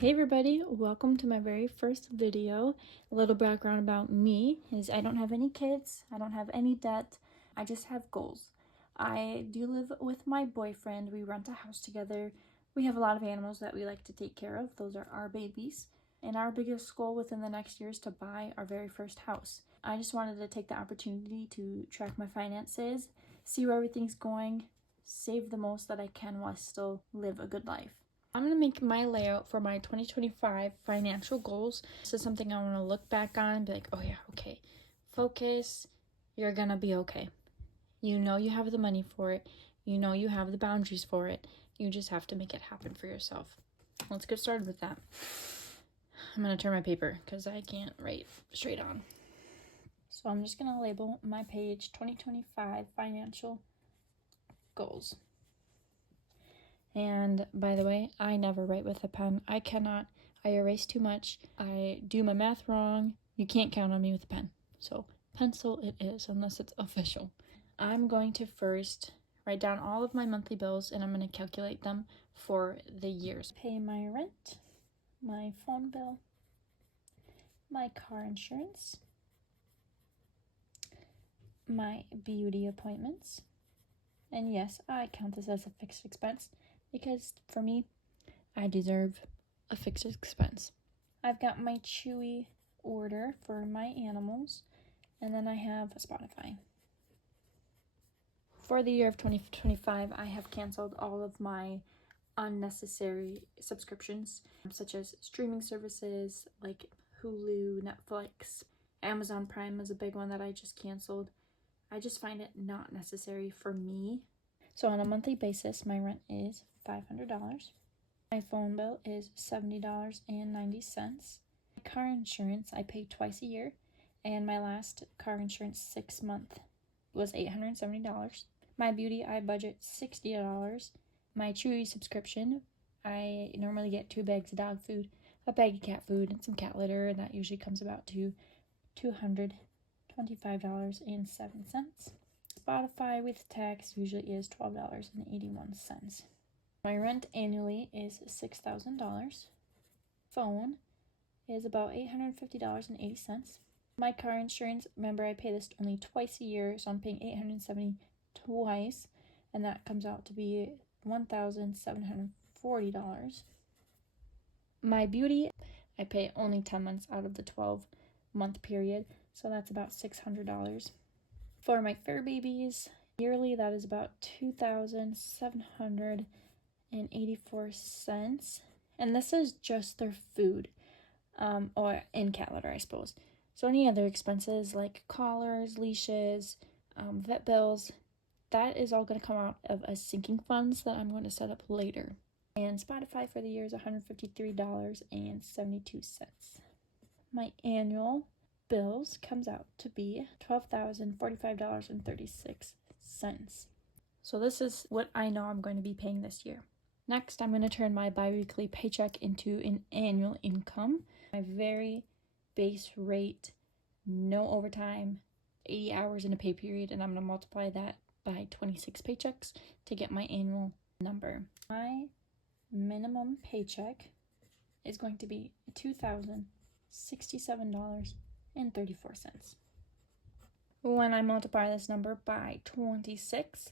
Hey everybody, welcome to my very first video. A little background about me is I don't have any kids, I don't have any debt, I just have goals. I do live with my boyfriend, we rent a house together, we have a lot of animals that we like to take care of, those are our babies, and our biggest goal within the next year is to buy our very first house. I just wanted to take the opportunity to track my finances, see where everything's going, save the most that I can while I still live a good life. I'm going to make my layout for my 2025 financial goals. This is something I want to look back on and be like, oh yeah, okay, focus, you're going to be okay. You know you have the money for it. You know you have the boundaries for it. You just have to make it happen for yourself. Let's get started with that. I'm going to turn my paper because I can't write straight on. So I'm just going to label my page 2025 financial goals. And by the way, I never write with a pen. I cannot. I erase too much. I do my math wrong. You can't count on me with a pen. So pencil it is, unless it's official. I'm going to first write down all of my monthly bills and I'm going to calculate them for the years. Pay my rent, my phone bill, my car insurance, my beauty appointments. And yes, I count this as a fixed expense because for me, I deserve a fixed expense. I've got my Chewy order for my animals, and then I have Spotify. For the year of 2025, I have canceled all of my unnecessary subscriptions, such as streaming services like Hulu, Netflix, Amazon Prime is a big one that I just canceled. I just find it not necessary for me. So on a monthly basis, my rent is $500. My phone bill is $70.90. My car insurance I pay twice a year, and my last car insurance 6 month was $870. My beauty I budget $60. My Chewy subscription, I normally get 2 bags of dog food, a bag of cat food, and some cat litter, and that usually comes about to $225.07. Spotify with tax usually is $12.81. My rent annually is $6,000. Phone is about $850.80. My car insurance, remember I pay this only twice a year, so I'm paying $870 twice, and that comes out to be $1,740. My beauty, I pay only 10 months out of the 12-month period, so that's about $600. For my fur babies, yearly that is about $2,784, and this is just their food, or in cat litter, I suppose. So any other expenses like collars, leashes, vet bills, that is all going to come out of a sinking funds that I'm going to set up later. And Spotify for the year is $153.72. My annual bills comes out to be $12,045.36. So this is what I know I'm going to be paying this year. Next, I'm going to turn my bi-weekly paycheck into an annual income. My very base rate, no overtime, 80 hours in a pay period, and I'm going to multiply that by 26 paychecks to get my annual number. My minimum paycheck is going to be $2,067.34. When I multiply this number by 26,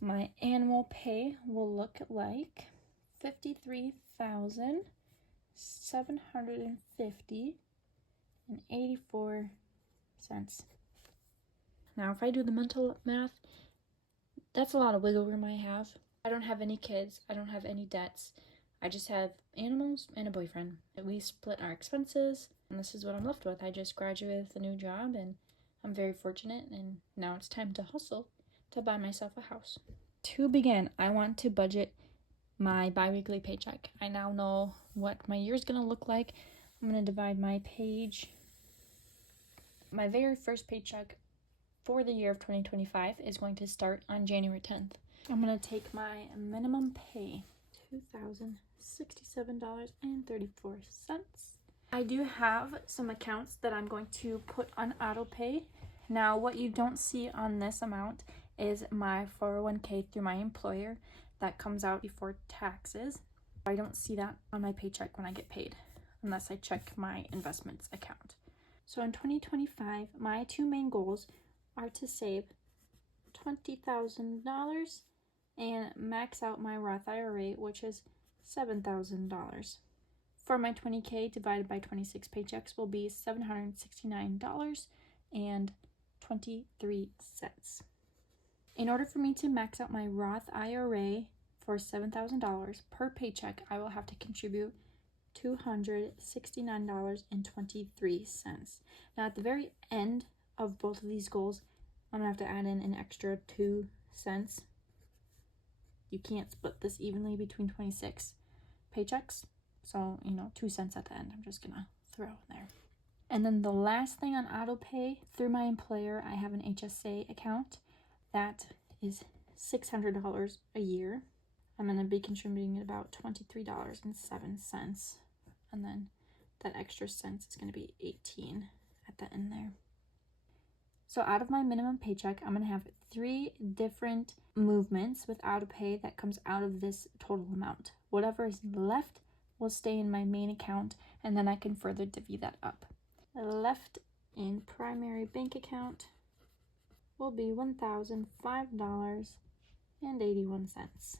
my annual pay will look like $53,750.84. Now, if I do the mental math, that's a lot of wiggle room I have. I don't have any kids. I don't have any debts. I just have animals and a boyfriend. We split our expenses, and this is what I'm left with. I just graduated with a new job, and I'm very fortunate, and now it's time to hustle to buy myself a house. To begin, I want to budget my bi-weekly paycheck. I now know what my year's going to look like. I'm going to divide my page. My very first paycheck for the year of 2025 is going to start on January 10th. I'm going to take my minimum pay, $2,067.34. I do have some accounts that I'm going to put on auto pay. Now, what you don't see on this amount is my 401k through my employer that comes out before taxes. I don't see that on my paycheck when I get paid, unless I check my investments account. So in 2025, my two main goals are to save $20,000 and max out my Roth IRA, which is $7,000. For my 20K divided by 26 paychecks will be $769.23. In order for me to max out my Roth IRA for $7,000 per paycheck, I will have to contribute $269.23. Now at the very end of both of these goals, I'm gonna have to add in an extra 2 cents. You can't split this evenly between 26 paychecks, so 2 cents at the end I'm just gonna throw in there. And then the last thing on auto pay, through my employer, I have an HSA account that is $600 a year. I'm gonna be contributing about $23.07, and then that extra cents is gonna be 18 at the end there. So out of my minimum paycheck, I'm going to have 3 different movements with auto pay that comes out of this total amount. Whatever is left will stay in my main account, and then I can further divvy that up. Left in primary bank account will be $1,005.81.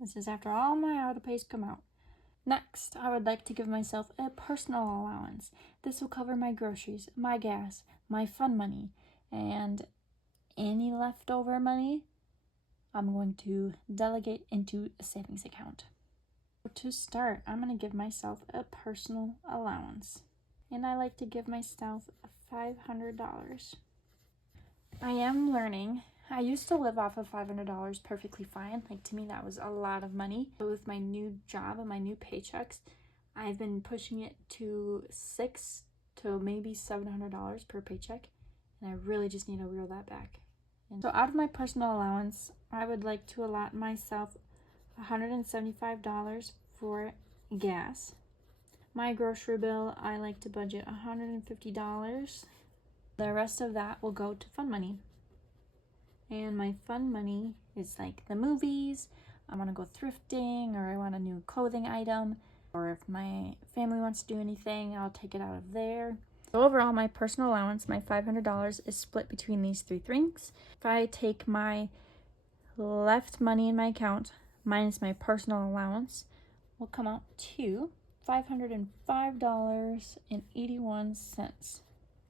This is after all my auto pays come out. Next, I would like to give myself a personal allowance. This will cover my groceries, my gas, my fun money, and any leftover money I'm going to delegate into a savings account. To start, I'm going to give myself a personal allowance, and I like to give myself $500. I am learning. I used to live off of $500 perfectly fine. Like, to me, that was a lot of money. But with my new job and my new paychecks, I've been pushing it to $600 to maybe $700 per paycheck, and I really just need to reel that back. And so out of my personal allowance, I would like to allot myself $175 for gas. My grocery bill, I like to budget $150. The rest of that will go to fun money. And my fun money is like the movies, I want to go thrifting, or I want a new clothing item, or if my family wants to do anything, I'll take it out of there. So overall, my personal allowance, my $500, is split between these 3 things. If I take my left money in my account minus my personal allowance, will come out to $505.81.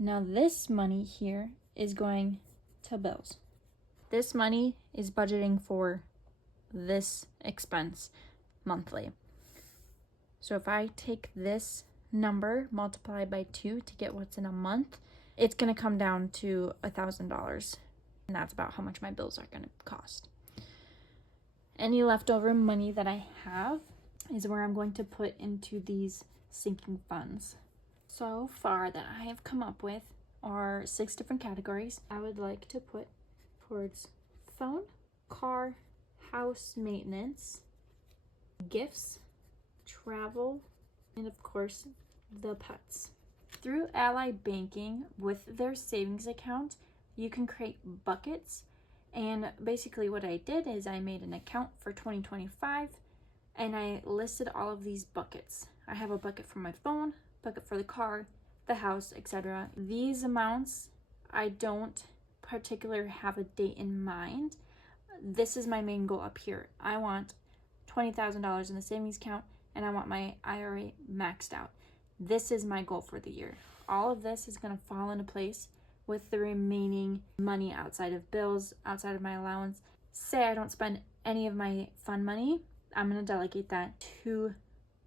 Now this money here is going to bills. This money is budgeting for this expense monthly. So if I take this number, multiply by 2 to get what's in a month, it's going to come down to $1,000. And that's about how much my bills are going to cost. Any leftover money that I have is where I'm going to put into these sinking funds. So far that I have come up with are 6 different categories. I would like to put towards phone, car, house maintenance, gifts, travel, and of course, the pets. Through Ally Banking, with their savings account, you can create buckets. And basically what I did is I made an account for 2025, and I listed all of these buckets. I have a bucket for my phone, bucket for the car, the house, etc. These amounts, I don't particularly have a date in mind. This is my main goal up here. I want $20,000 in the savings account, and I want my IRA maxed out. This is my goal for the year. All of this is going to fall into place with the remaining money outside of bills, outside of my allowance. Say I don't spend any of my fun money, I'm going to delegate that to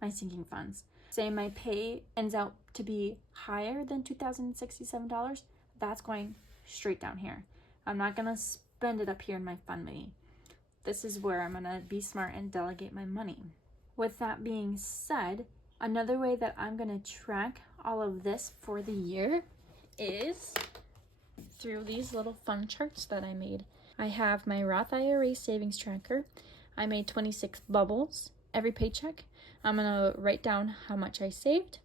my sinking funds. Say my pay ends out to be higher than $2,067, that's going straight down here. I'm not going to spend it up here in my fun money. This is where I'm going to be smart and delegate my money. With that being said, another way that I'm going to track all of this for the year is through these little fun charts that I made. I have my Roth IRA savings tracker. I made 26 bubbles. Every paycheck, I'm going to write down how much I saved,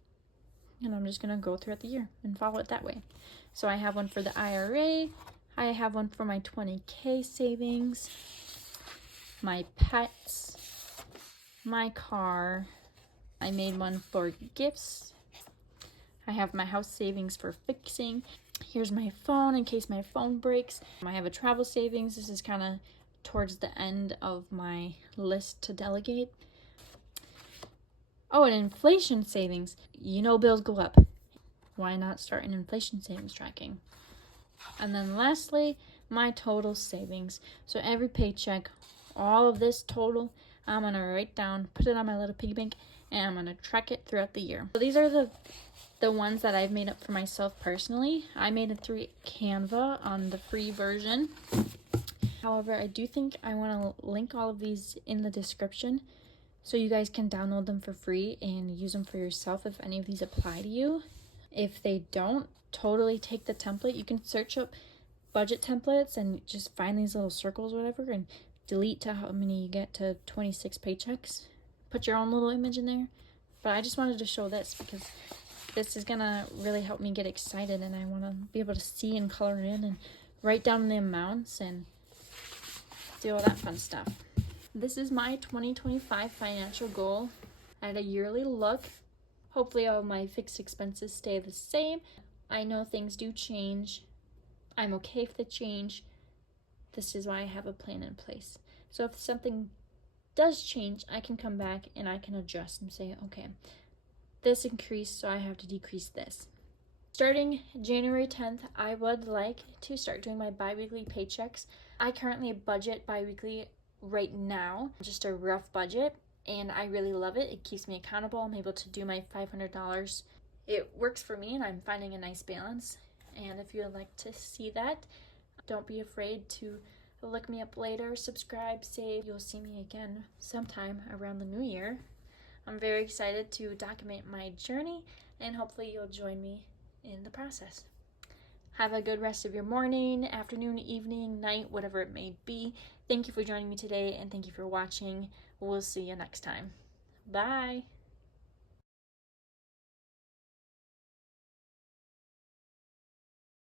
and I'm just going to go throughout the year and follow it that way. So I have one for the IRA. I have one for my 20K savings, my pets, my car. I made one for gifts. I have my house savings for fixing. Here's my phone in case my phone breaks. I have a travel savings. This is kind of towards the end of my list to delegate. Oh, and inflation savings. You know bills go up. Why not start an inflation savings tracking? And then lastly, my total savings. So every paycheck, all of this total, I'm going to write down, put it on my little piggy bank, and I'm going to track it throughout the year. So these are the ones that I've made up for myself personally. I made it through Canva on the free version. However, I do think I want to link all of these in the description so you guys can download them for free and use them for yourself if any of these apply to you. If they don't, totally take the template. You can search up budget templates and just find these little circles or whatever and delete to how many you get to 26 paychecks. Put your own little image in there. But I just wanted to show this because this is gonna really help me get excited, and I want to be able to see and color in and write down the amounts and do all that fun stuff. This is my 2025 financial goal at a yearly look. Hopefully all my fixed expenses stay the same. I know things do change. I'm okay with the change. This is why I have a plan in place. So if something does change, I can come back and I can adjust and say, okay, this increased, so I have to decrease this. Starting January 10th, I would like to start doing my bi-weekly paychecks. I currently budget bi-weekly right now, just a rough budget, and I really love it. It keeps me accountable. I'm able to do my $500. It works for me, and I'm finding a nice balance. And if you'd like to see that, don't be afraid to look me up later, subscribe, save. You'll see me again sometime around the new year. I'm very excited to document my journey, and hopefully you'll join me in the process. Have a good rest of your morning, afternoon, evening, night, whatever it may be. Thank you for joining me today, and thank you for watching. We'll see you next time. Bye.